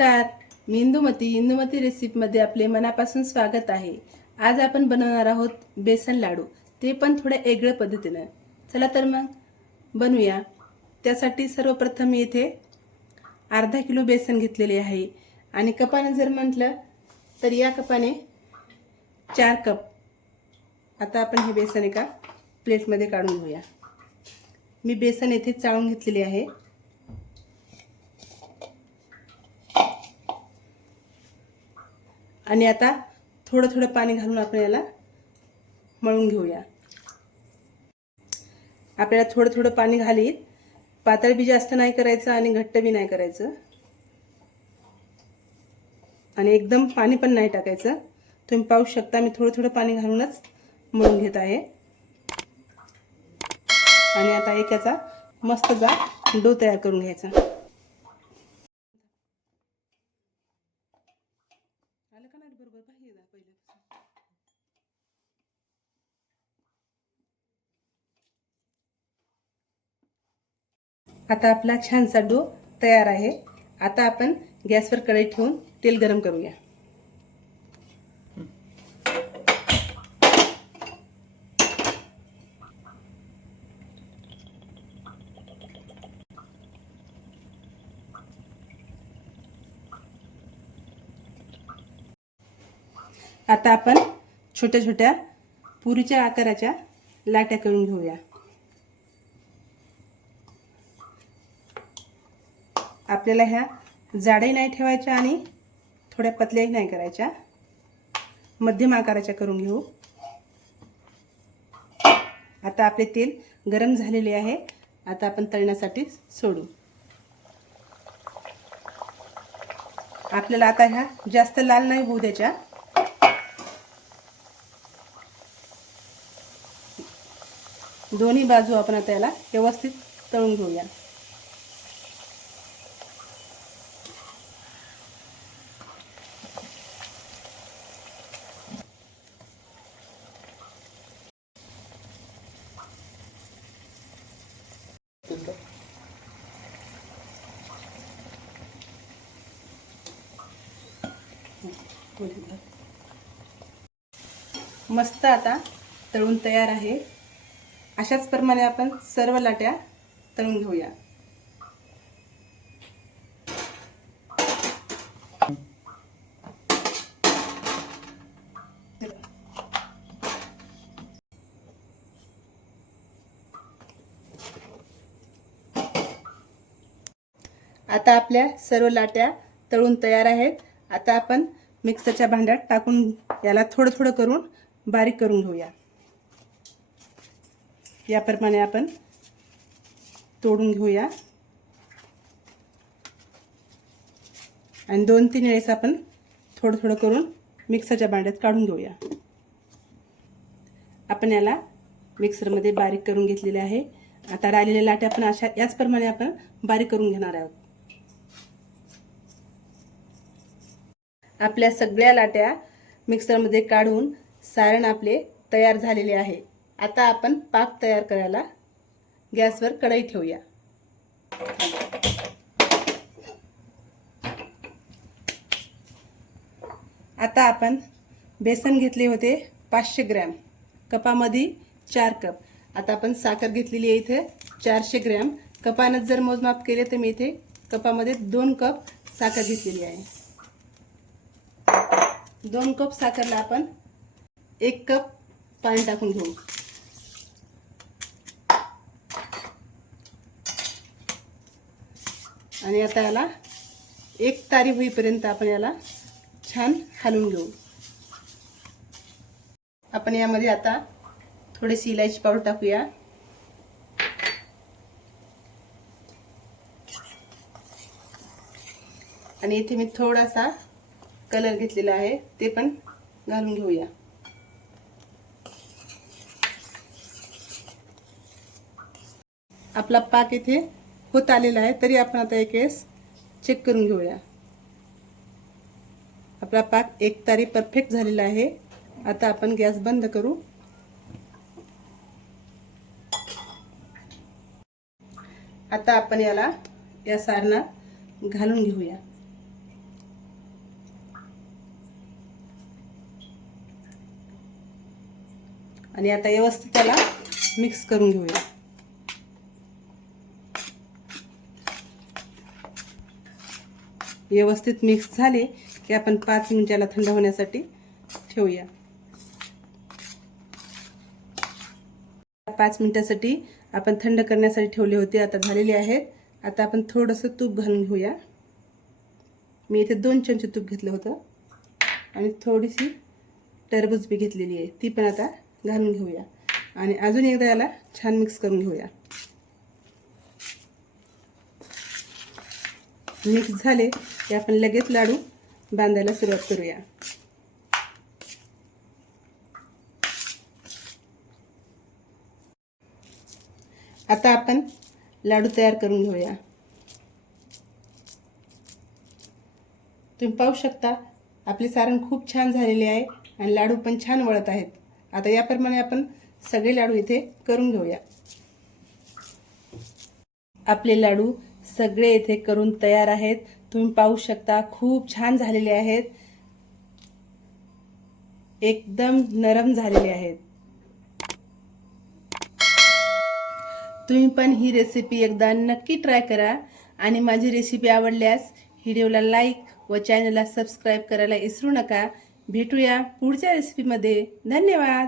नमस्कार. मी इंदुमती इंदुमती रेसिपीमध्ये आपले मनापासून स्वागत आहे. आज आपण बनवणार आहोत बेसन लाडू. ते पण थोड्या वेगळ्या पद्धतीनं. चला तर मग बनवूया. त्यासाठी सर्वप्रथम मी इथे अर्धा किलो बेसन घेतलेले आहे. आणि कपानं जर म्हटलं तर या कपाने चार कप. आता आपण हे बेसन एका प्लेटमध्ये काढून घेऊया. मी बेसन येथे चाळून घेतलेले आहे. आणि आता थोडं थोडं पाणी घालून आपण याला मळून घेऊया. आपल्याला थोडं थोडं पाणी घालीत. पातळ बी जास्त नाही करायचं आणि घट्ट बी नाही करायचं. आणि एकदम पाणी पण नाही टाकायचं. तुम्ही पाहू शकता मी थोडं थोडं पाणी घालूनच मळून घेत आहे. आणि आता एक याचा मस्त जा डो तयार करून घ्यायचा. आता आपला छानसा डो तयार आहे. आता आपण गॅसवर कढई ठेवून तेल गरम करूया. आता आपण छोट्या छोट्या पुरीच्या आकाराच्या लाट्या करून घेऊया. आपल्याला ह्या जाडही नाही ठेवायच्या आणि थोड्या पतल्याही नाही करायच्या. मध्यम आकाराच्या करून घेऊ. आता आपले तेल गरम झालेले आहे. आता आपण तळण्यासाठी सोडू. आपल्याला आता ह्या जास्त लाल नाही होऊ द्यायच्या. दोन्ही बाजू आपण आता याला व्यवस्थित तळून घेऊया. मस्त आता तळून तयार आहे. अशाच प्रमाणे आपण सर्व लाट्या तळून घेऊया. आता आपल्या सर्व लाट्या तळून तयार आहेत. आता आपण मिक्सरच्या भांड्यात टाकून याला थोडं थोडं करून बारीक करून घेऊया. याप्रमाणे आपण तोडून घेऊया. आणि दोन तीन वेळेस आपण थोडं थोडं करून मिक्सरच्या भांड्यात काढून घेऊया. आपण याला मिक्सरमध्ये बारीक करून घेतलेले आहे. आता राहिलेल्या लाट्या पण अशा याचप्रमाणे आपण बारीक करून घेणार आहोत. आपल्या सगळ्या लाट्या मिक्सरमध्ये काढून सारण आपले तयार झालेले आहे. आता आपण पाक तयार करायला गॅसवर कढई ठेवूया. आता आपण बेसन घेतले होते पाचशे ग्रॅम. कपामध्ये चार कप. आता आपण साखर घेतलेली आहे इथे चारशे ग्रॅम. कपानं जर मोजमाप केले तर मी इथे कपामध्ये दोन कप साखर घेतलेली आहे. दोन कप साखरला आपण एक कप पाणी टाकून घेऊ. आणि आता याला एक तारी होईपर्यंत आपण याला छान हलवून घेऊ. आपण यामध्ये आता थोडीशी इलायची पावडर टाकूया. आणि इथे मी थोडासा कलर घेतलेला आहे ते पण घालून घेऊया. आपला पाक इथे होत आलेला आहे तरी आपण आता एक वेळेस चेक करून घेऊया. आपला पाक एक तारी परफेक्ट झालेला आहे. आता आपण गॅस बंद करू. आता आपण याला या सारणात घालून घेऊया. आणि आता व्यवस्थित त्याला मिक्स करून घेऊया. व्यवस्थित मिक्स झाले की आपण पाच मिनिटाला थंड होण्यासाठी ठेवूया. पाच मिनिटासाठी आपण थंड करण्यासाठी ठेवले होते आता झालेले आहेत. आता आपण थोडंसं तूप घालून घेऊया. मी इथे दोन चमचे तूप घेतलं होतं आणि थोडीशी टरबूज बी घेतलेली आहे. ती पण आता घालून घेऊया. आणि अजून एकदा याला छान मिक्स करून घेऊया. मिक्स झाले की आपण लगेच लाडू बांधायला सुरुवात करूया. आता आपण लाडू तयार करून घेऊया. तुम्ही पाहू शकता आपले सारण खूप छान झालेले आहे आणि लाडू पण छान वळत आहेत. आता याप्रमाणे आपण सगळे लाडू इथे करून घेऊया. आपले लाडू सगळे इथे करून तयार आहेत. तुम्ही पाहू शकता खूप छान झालेले आहेत. एकदम नरम झालेले आहेत. तुम्ही पण ही रेसिपी एकदा नक्की ट्राय करा. आणि माझी रेसिपी आवडल्यास व्हिडिओला लाईक व चॅनलला सबस्क्राईब करायला विसरू नका. भेटूया पुढच्या रेसिपीमध्ये धन्यवाद.